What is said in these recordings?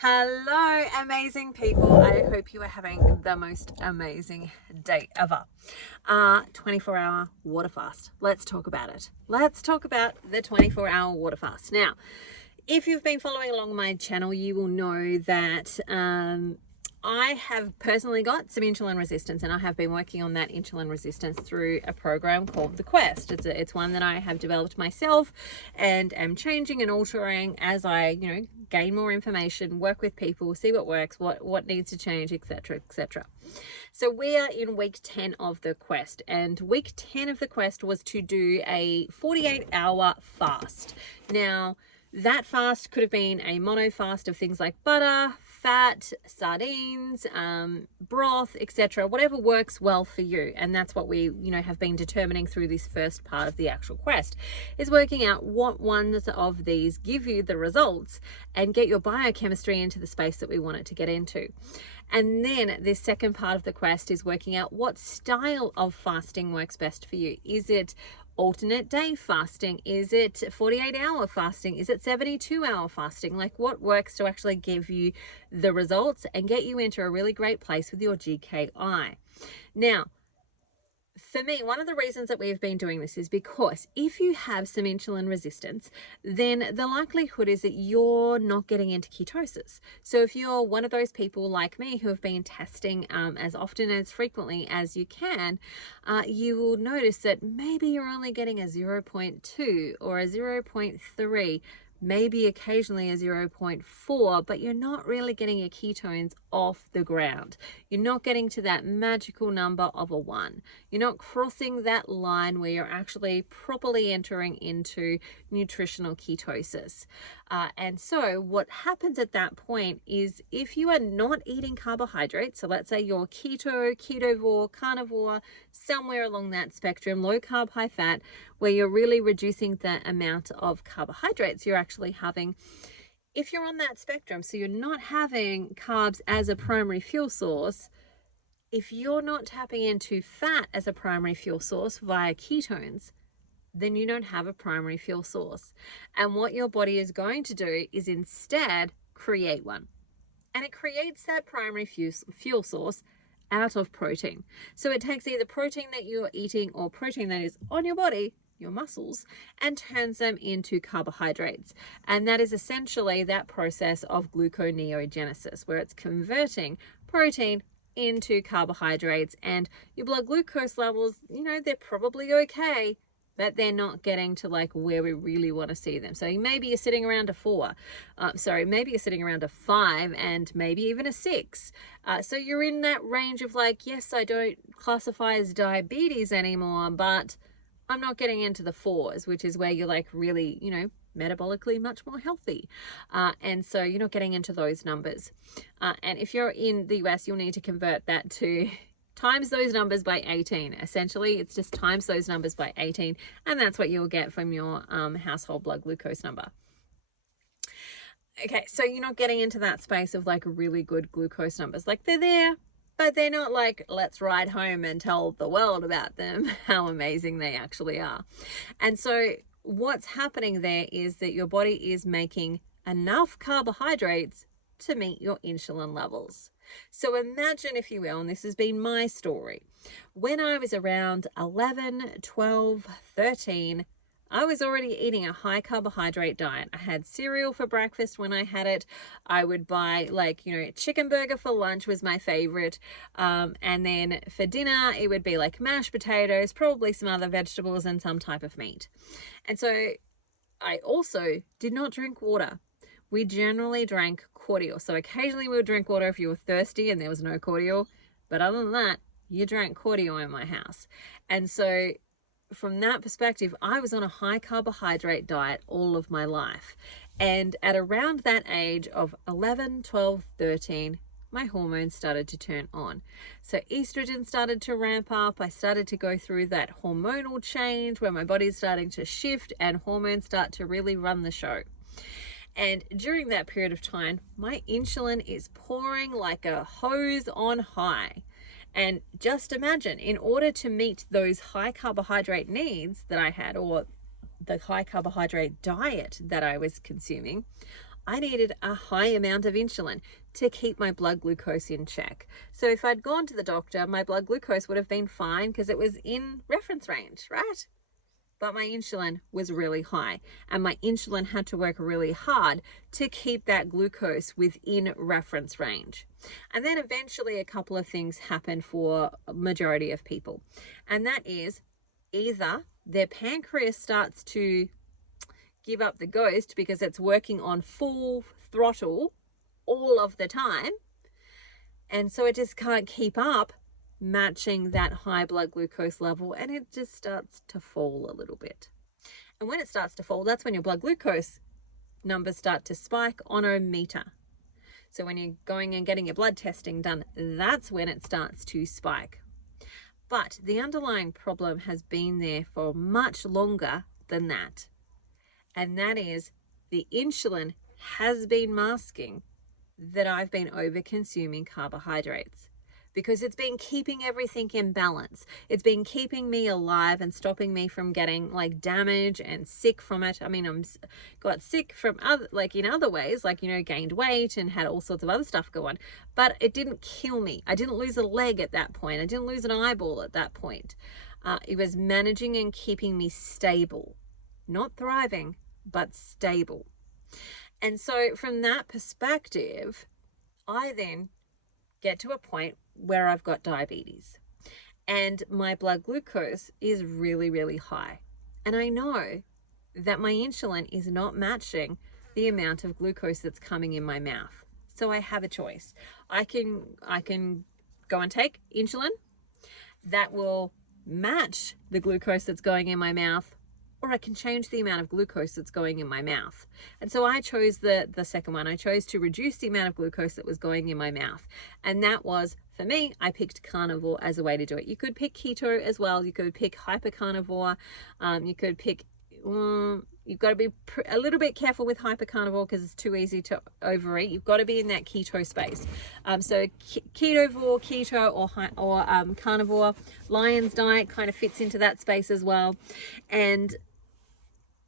Hello, amazing people. I hope you are having the most amazing day ever. 24-hour water fast. Let's talk about it. Let's talk about the 24-hour water fast. Now, if you've been following along my channel, you will know that I have personally got some insulin resistance, and I have been working on that insulin resistance through a program called the Quest. It's one that I have developed myself and am changing and altering as I, gain more information, work with people, see what works, what needs to change, etc., etc. So we are in week 10 of the Quest, and week 10 of the Quest was to do a 48-hour fast. Now, that fast could have been a mono fast of things like butter, fat, sardines, broth, etc. Whatever works well for you. And that's what we, have been determining through this first part of the actual Quest, is working out what ones of these give you the results and get your biochemistry into the space that we want it to get into. And then this second part of the Quest is working out what style of fasting works best for you. Is it alternate day fasting? Is it 48-hour fasting? Is it 72-hour fasting? Like, what works to actually give you the results and get you into a really great place with your GKI? Now, for me, one of the reasons that we've been doing this is because if you have some insulin resistance, then the likelihood is that you're not getting into ketosis. So if you're one of those people like me who have been testing as often as frequently as you can, you will notice that maybe you're only getting a 0.2 or a 0.3, maybe occasionally a 0.4, but you're not really getting your ketones off the ground. You're not getting to that magical number of a 1. You're not crossing that line where you're actually properly entering into nutritional ketosis. And so what happens at that point is, if you are not eating carbohydrates, so let's say you're keto, ketovore, carnivore, somewhere along that spectrum, low carb, high fat, where you're really reducing the amount of carbohydrates you're actually having. If you're on that spectrum, so you're not having carbs as a primary fuel source, if you're not tapping into fat as a primary fuel source via ketones, then you don't have a primary fuel source. And what your body is going to do is instead create one. And it creates that primary fuel source out of protein. So it takes either protein that you're eating or protein that is on your body, your muscles, and turns them into carbohydrates. And that is essentially that process of gluconeogenesis, where it's converting protein into carbohydrates. And your blood glucose levels, they're probably okay, but they're not getting to like where we really want to see them. So maybe you're sitting around a 4, maybe you're sitting around a 5, and maybe even a 6. So you're in that range of like, yes, I don't classify as diabetes anymore, but I'm not getting into the 4s, which is where you're like really, metabolically much more healthy. And so you're not getting into those numbers. And if you're in the US, you'll need to convert that to times those numbers by 18. Essentially, it's just times those numbers by 18, and that's what you'll get from your household blood glucose number. Okay, so you're not getting into that space of like really good glucose numbers. Like, they're there, but they're not like, let's ride home and tell the world about them, how amazing they actually are. And so what's happening there is that your body is making enough carbohydrates to meet your insulin levels. So imagine, if you will, and this has been my story, when I was around 11, 12, 13, I was already eating a high carbohydrate diet. I had cereal for breakfast when I had it. I would buy chicken burger for lunch was my favorite. And then for dinner, it would be like mashed potatoes, probably some other vegetables and some type of meat. And so I also did not drink water. We generally drank cordial. So occasionally we would drink water if you were thirsty and there was no cordial. But other than that, you drank cordial in my house. And so from that perspective, I was on a high carbohydrate diet all of my life. And at around that age of 11, 12, 13, my hormones started to turn on. So estrogen started to ramp up. I started to go through that hormonal change where my body's starting to shift and hormones start to really run the show. And during that period of time, my insulin is pouring like a hose on high. And just imagine, in order to meet those high carbohydrate needs that I had, or the high carbohydrate diet that I was consuming, I needed a high amount of insulin to keep my blood glucose in check. So if I'd gone to the doctor, my blood glucose would have been fine because it was in reference range, right? But my insulin was really high, and my insulin had to work really hard to keep that glucose within reference range. And then eventually a couple of things happen for a majority of people. And that is either their pancreas starts to give up the ghost because it's working on full throttle all of the time, and so it just can't keep up matching that high blood glucose level, and it just starts to fall a little bit. And when it starts to fall, that's when your blood glucose numbers start to spike on a meter. So when you're going and getting your blood testing done, that's when it starts to spike. But the underlying problem has been there for much longer than that. And that is the insulin has been masking that I've been over consuming carbohydrates, because it's been keeping everything in balance. It's been keeping me alive and stopping me from getting like damage and sick from it. I mean, I'm got sick from in other ways, like, gained weight and had all sorts of other stuff go on, but it didn't kill me. I didn't lose a leg at that point. I didn't lose an eyeball at that point. It was managing and keeping me stable, not thriving, but stable. And so from that perspective, I then get to a point where I've got diabetes and my blood glucose is really, really high. And I know that my insulin is not matching the amount of glucose that's coming in my mouth. So I have a choice. I can go and take insulin that will match the glucose that's going in my mouth, or I can change the amount of glucose that's going in my mouth. And so I chose the second one. I chose to reduce the amount of glucose that was going in my mouth. And that was, for me, I picked carnivore as a way to do it. You could pick keto as well. You could pick hypercarnivore. You could pick, you've got to be a little bit careful with hypercarnivore because it's too easy to overeat. You've got to be in that keto space. So keto or carnivore, Lion's diet kind of fits into that space as well. And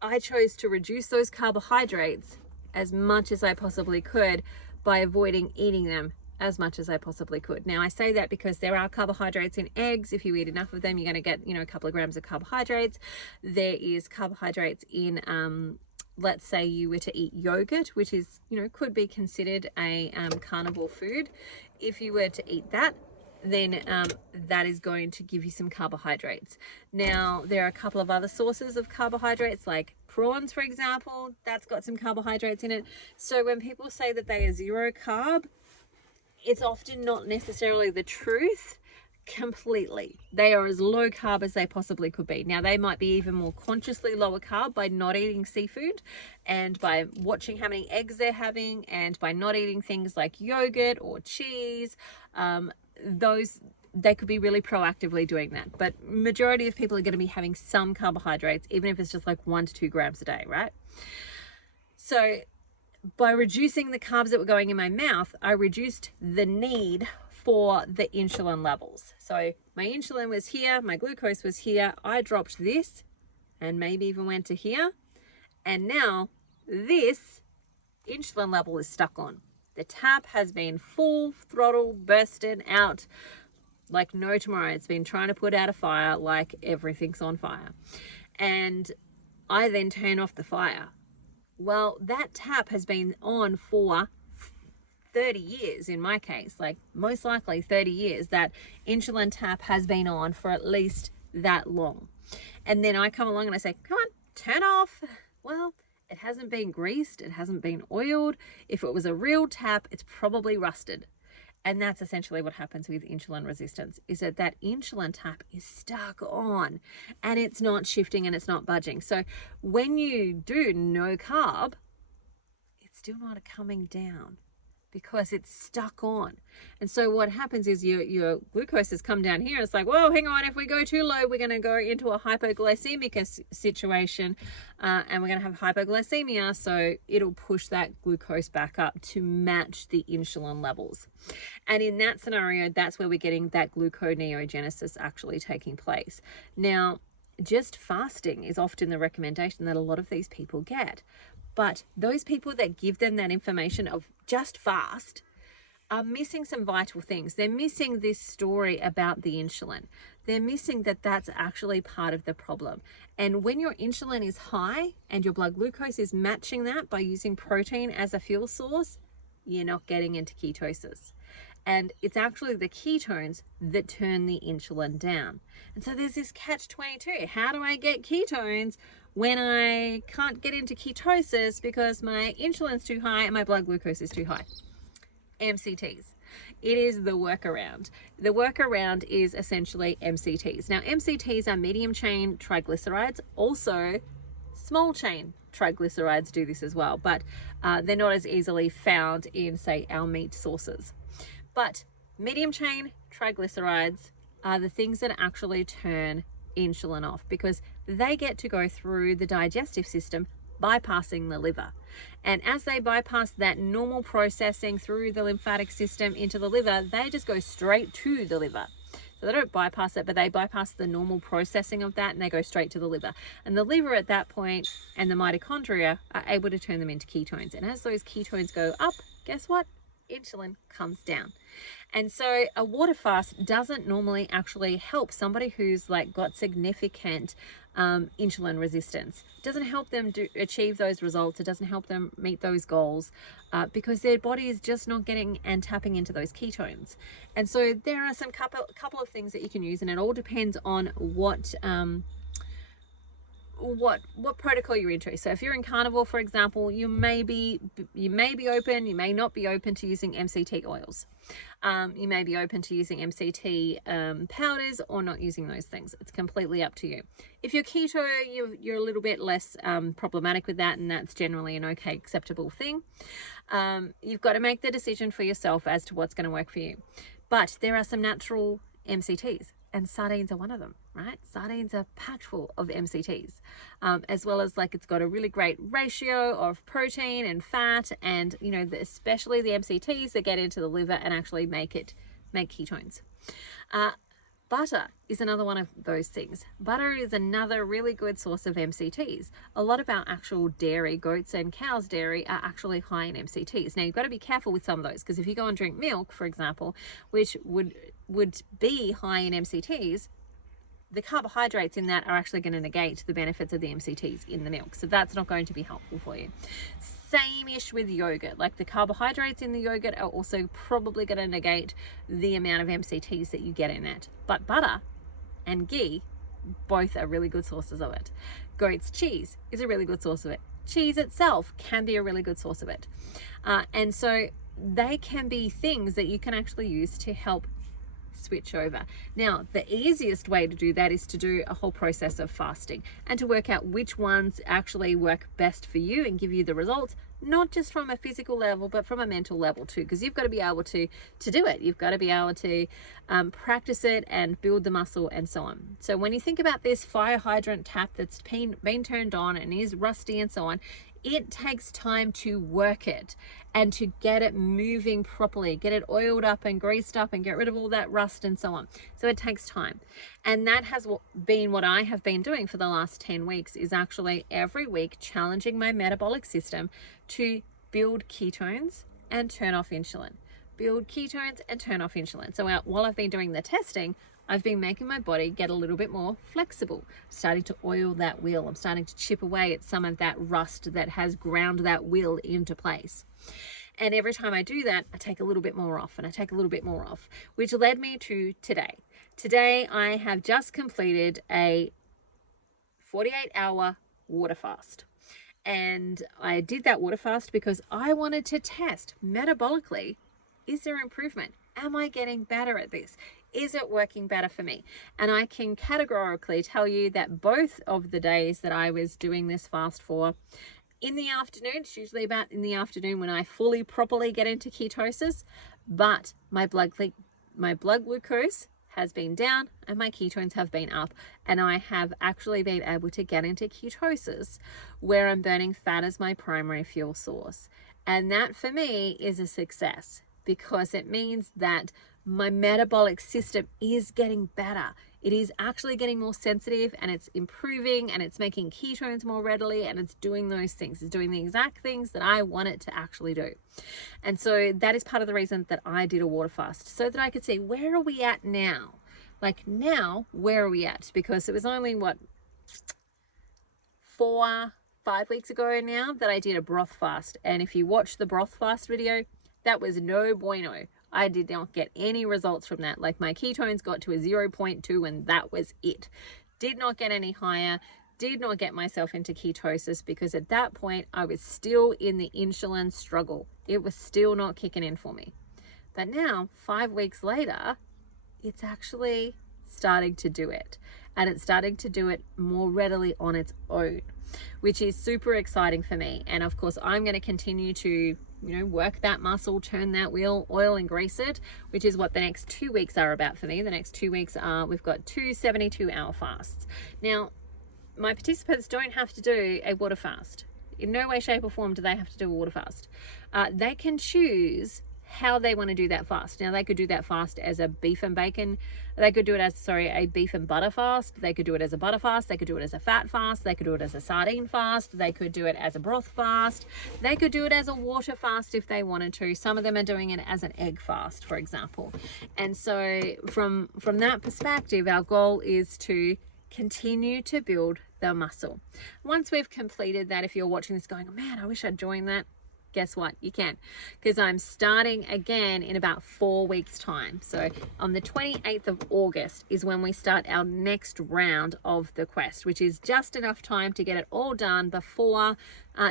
I chose to reduce those carbohydrates as much as I possibly could by avoiding eating them as much as I possibly could. Now I say that because there are carbohydrates in eggs. If you eat enough of them, you're going to get, a couple of grams of carbohydrates. There is carbohydrates in, let's say you were to eat yogurt, which is, could be considered a carnivore food. If you were to eat that, then that is going to give you some carbohydrates. Now, there are a couple of other sources of carbohydrates, like prawns, for example, that's got some carbohydrates in it. So when people say that they are zero carb, it's often not necessarily the truth completely. They are as low carb as they possibly could be. Now, they might be even more consciously lower carb by not eating seafood and by watching how many eggs they're having and by not eating things like yogurt or cheese. They could be really proactively doing that. But majority of people are going to be having some carbohydrates, even if it's just like 1 to 2 grams a day, right? So by reducing the carbs that were going in my mouth, I reduced the need for the insulin levels. So my insulin was here, my glucose was here. I dropped this and maybe even went to here. And now this insulin level is stuck on. The tap has been full throttle, bursted out like no tomorrow. It's been trying to put out a fire like everything's on fire. And I then turn off the fire. Well, that tap has been on for 30 years in my case, like most likely 30 years. That insulin tap has been on for at least that long. And then I come along and I say, come on, turn off. Well, it hasn't been greased. It hasn't been oiled. If it was a real tap, it's probably rusted. And that's essentially what happens with insulin resistance, is that insulin tap is stuck on and it's not shifting and it's not budging. So when you do no carb, it's still not coming down because it's stuck on. And so what happens is your glucose has come down here. It's like, whoa, hang on. If we go too low, we're going to go into a hypoglycemic situation and we're going to have hypoglycemia. So it'll push that glucose back up to match the insulin levels. And in that scenario, that's where we're getting that gluconeogenesis actually taking place. Now, just fasting is often the recommendation that a lot of these people get. But those people that give them that information of just fast are missing some vital things. They're missing this story about the insulin. They're missing that that's actually part of the problem. And when your insulin is high and your blood glucose is matching that by using protein as a fuel source, you're not getting into ketosis. And it's actually the ketones that turn the insulin down. And so there's this catch-22. How do I get ketones when I can't get into ketosis because my insulin's too high and my blood glucose is too high? MCTs. It is the workaround. The workaround is essentially MCTs. Now, MCTs are medium chain triglycerides. Also, small chain triglycerides do this as well, but they're not as easily found in, say, our meat sources. But medium chain triglycerides are the things that actually turn insulin off, because they get to go through the digestive system, bypassing the liver. And as they bypass that normal processing through the lymphatic system into the liver, they just go straight to the liver. So they don't bypass it, but they bypass the normal processing of that and they go straight to the liver. And the liver at that point and the mitochondria are able to turn them into ketones. And as those ketones go up, guess what? Insulin comes down. And so a water fast doesn't normally actually help somebody who's like got significant insulin resistance. It doesn't help them achieve those results. It doesn't help them meet those goals because their body is just not getting and tapping into those ketones. And so there are some couple of things that you can use, and it all depends on what protocol you're into. So if you're in carnivore, for example, you may be open, you may not be open to using MCT oils. You may be open to using MCT powders or not using those things. It's completely up to you. If you're keto, you're a little bit less problematic with that, and that's generally an okay, acceptable thing. You've got to make the decision for yourself as to what's going to work for you. But there are some natural MCTs, and sardines are one of them, right? Sardines are packed full of MCTs, as well as like it's got a really great ratio of protein and fat, and you know, especially the MCTs that get into the liver and actually make ketones. Butter is another one of those things. Butter is another really good source of MCTs. A lot of our actual dairy, goats and cows dairy, are actually high in MCTs. Now you've got to be careful with some of those, because if you go and drink milk, for example, which would be high in MCTs, the carbohydrates in that are actually going to negate the benefits of the MCTs in the milk. So that's not going to be helpful for you. Same-ish with yogurt. Like the carbohydrates in the yogurt are also probably going to negate the amount of MCTs that you get in it. But butter and ghee, both are really good sources of it. Goat's cheese is a really good source of it. Cheese itself can be a really good source of it. And so they can be things that you can actually use to help switch over. Now, the easiest way to do that is to do a whole process of fasting and to work out which ones actually work best for you and give you the results, not just from a physical level, but from a mental level too, because you've got to be able to do it. You've got to be able to practice it and build the muscle and so on. So when you think about this fire hydrant tap that's been turned on and is rusty and so on, it takes time to work it and to get it moving properly, get it oiled up and greased up and get rid of all that rust and so on. So it takes time. And that has been what I have been doing for the last 10 weeks, is actually every week challenging my metabolic system to build ketones and turn off insulin. Build ketones and turn off insulin. So while I've been doing the testing, I've been making my body get a little bit more flexible, starting to oil that wheel. I'm starting to chip away at some of that rust that has ground that wheel into place. And every time I do that, I take a little bit more off and I take a little bit more off, which led me to today. Today, I have just completed a 48-hour water fast. And I did that water fast because I wanted to test metabolically, is there improvement? Am I getting better at this? Is it working better for me? And I can categorically tell you that both of the days that I was doing this fast for, in the afternoon, it's usually about in the afternoon when I fully properly get into ketosis, but my blood glucose has been down and my ketones have been up, and I have actually been able to get into ketosis where I'm burning fat as my primary fuel source. And that for me is a success, because it means that my metabolic system is getting better. It is actually getting more sensitive, and it's improving, and it's making ketones more readily, and it's doing those things. It's doing the exact things that I want it to actually do. And so that is part of the reason that I did a water fast, so that I could see, where are we at now? Like now, where are we at? Because it was only, what, 4-5 weeks ago now that I did a broth fast. And if you watch the broth fast video, that was no bueno. I did not get any results from that. Like, my ketones got to a 0.2 and that was it. Did not get any higher. Did not get myself into ketosis, because at that point I was still in the insulin struggle. It was still not kicking in for me. But now, 5 weeks later, it's actually starting to do it, and it's starting to do it more readily on its own, which is super exciting for me. And of course, I'm going to continue to, work that muscle, turn that wheel, oil and grease it, which is what the next 2 weeks are about for me. The next 2 weeks are, we've got 2 72-hour fasts. Now, my participants don't have to do a water fast. In no way, shape or form do they have to do a water fast. They can choose how they want to do that fast. Now, they could do that fast as a beef and bacon. They could do it as, a beef and butter fast. They could do it as a butter fast. They could do it as a fat fast. They could do it as a sardine fast. They could do it as a broth fast. They could do it as a water fast if they wanted to. Some of them are doing it as an egg fast, for example. And so from that perspective, our goal is to continue to build the muscle. Once we've completed that, if you're watching this going, oh man, I wish I'd joined that, guess what? You can, because I'm starting again in about 4 weeks time. So on the 28th of August is when we start our next round of the quest, which is just enough time to get it all done before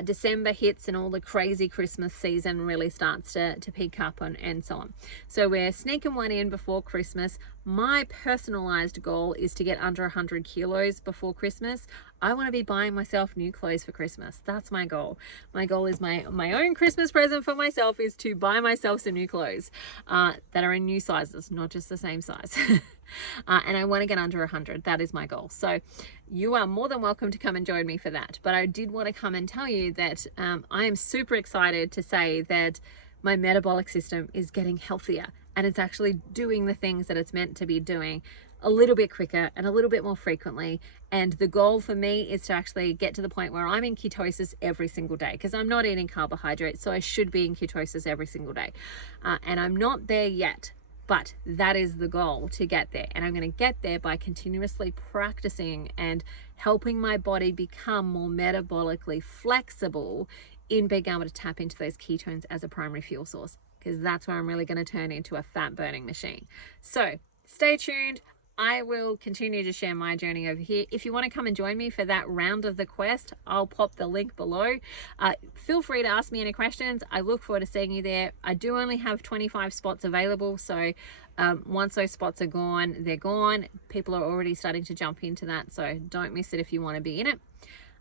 December hits and all the crazy Christmas season really starts to pick up and so on. So we're sneaking one in before Christmas. My personalized goal is to get under 100 kilos before Christmas. I want to be buying myself new clothes for Christmas. That's my goal. My goal is my own Christmas present for myself is to buy myself some new clothes that are in new sizes, not just the same size. And I want to get under 100. That is my goal. So you are more than welcome to come and join me for that. But I did want to come and tell you that I am super excited to say that my metabolic system is getting healthier, and it's actually doing the things that it's meant to be doing a little bit quicker and a little bit more frequently. And the goal for me is to actually get to the point where I'm in ketosis every single day, because I'm not eating carbohydrates, so I should be in ketosis every single day. And I'm not there yet, but that is the goal, to get there. And I'm going to get there by continuously practicing and helping my body become more metabolically flexible in being able to tap into those ketones as a primary fuel source, because that's where I'm really going to turn into a fat burning machine. So stay tuned. I will continue to share my journey over here. If you want to come and join me for that round of the quest, I'll pop the link below. Feel free to ask me any questions. I look forward to seeing you there. I do only have 25 spots available, so once those spots are gone, they're gone. People are already starting to jump into that, so don't miss it if you want to be in it.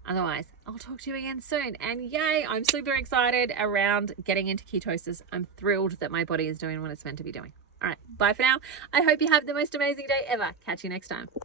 Otherwise, I'll talk to you again soon. And yay, I'm super excited around getting into ketosis. I'm thrilled that my body is doing what it's meant to be doing. All right, bye for now. I hope you have the most amazing day ever. Catch you next time.